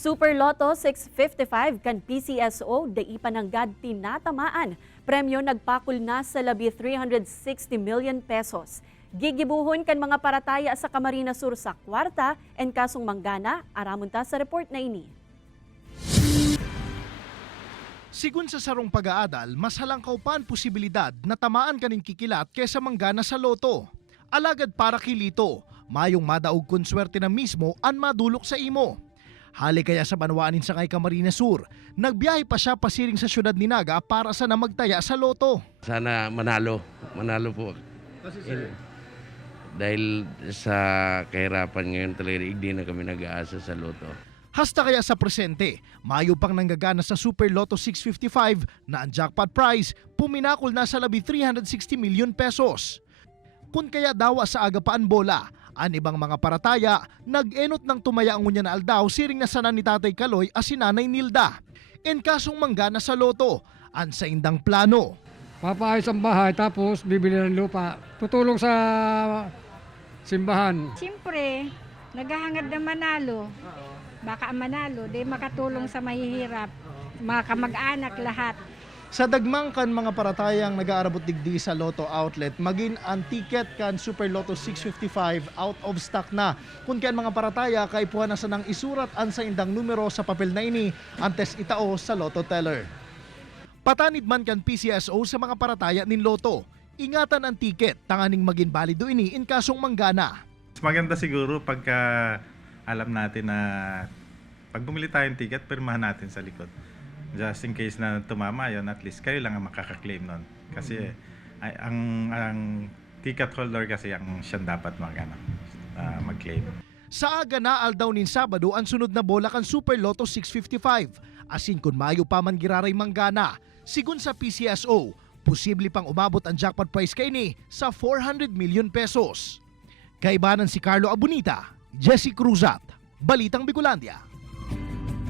Super Lotto 655 kan PCSO dai pananggad tinatamaan. Premyo nagpakul na sa labi 360 million pesos. Gigibuhon kan mga parataya sa Camarines Sur sa kwarta en kasong manggana, aramon ta sa report na ini. Sigun sa sarong pag-aadal, mas halangkaw pa ang posibilidad na tamaan kanin kikilat kesa manggana sa loto. Alagad para kilito, mayong madaog kun swerte na mismo ang madulok sa imo. Hali kaya sa banwaanin sa kay Camarines Sur, nagbiyahe pa siya pasiring sa syudad ni Naga para sa namagtaya sa loto. Sana manalo po. Kasi sir, Dahil sa kahirapan ngayon talaga hindi na kami nag-aasa sa loto. hasta kaya sa presente, mayo pang nanggagana sa Super Lotto 655 na ang jackpot prize puminakol na sa labi 360 million pesos. Kung kaya dawa sa agapaan bola, ang ibang mga parataya nag-enot ng tumaya ang ngunya na aldaw siring na sana ni Tatay Kaloy as si Nanay Nilda. En kasong manggana sa loto, ang sa indang plano. Papaayos ang bahay tapos bibili ng lupa. Tutulong sa simbahan. Siyempre, naghahangad na manalo. Baka manalo, di makatulong sa mahihirap. Mga kamag-anak lahat. Sa dagmang kan mga paratayang nag-aarabot digdi sa Lotto outlet, maging ang ticket kan Super Lotto 655 out of stock na. Kung kaya mga parataya, kaipuhan na sa nang isurat ang sa indang numero sa papel na ini antes itao sa Lotto teller. Patanid man kan PCSO sa mga parataya nin Lotto. Ingatan ang ticket, tanganing maging balido ini in kasong manggana. Mas maganda siguro pagka alam natin na pag bumili tayong ticket, pirmahan natin sa likod. Just in case na tumama yon, at least kayo lang ang makaka-claim nun. Kasi ang ticket holder kasi ang siyang dapat mag-claim. Sa aga na aldaw nin Sabado ang sunod na bola kan Super Lotto 655. Asin kun mayo pa man giraray manggana. Sigun sa PCSO, posible pang umabot ang jackpot prize kay ni sa 400 million pesos. Kaibanan si Carlo Abunita, Jesse Cruzat, Balitang Bicolandia.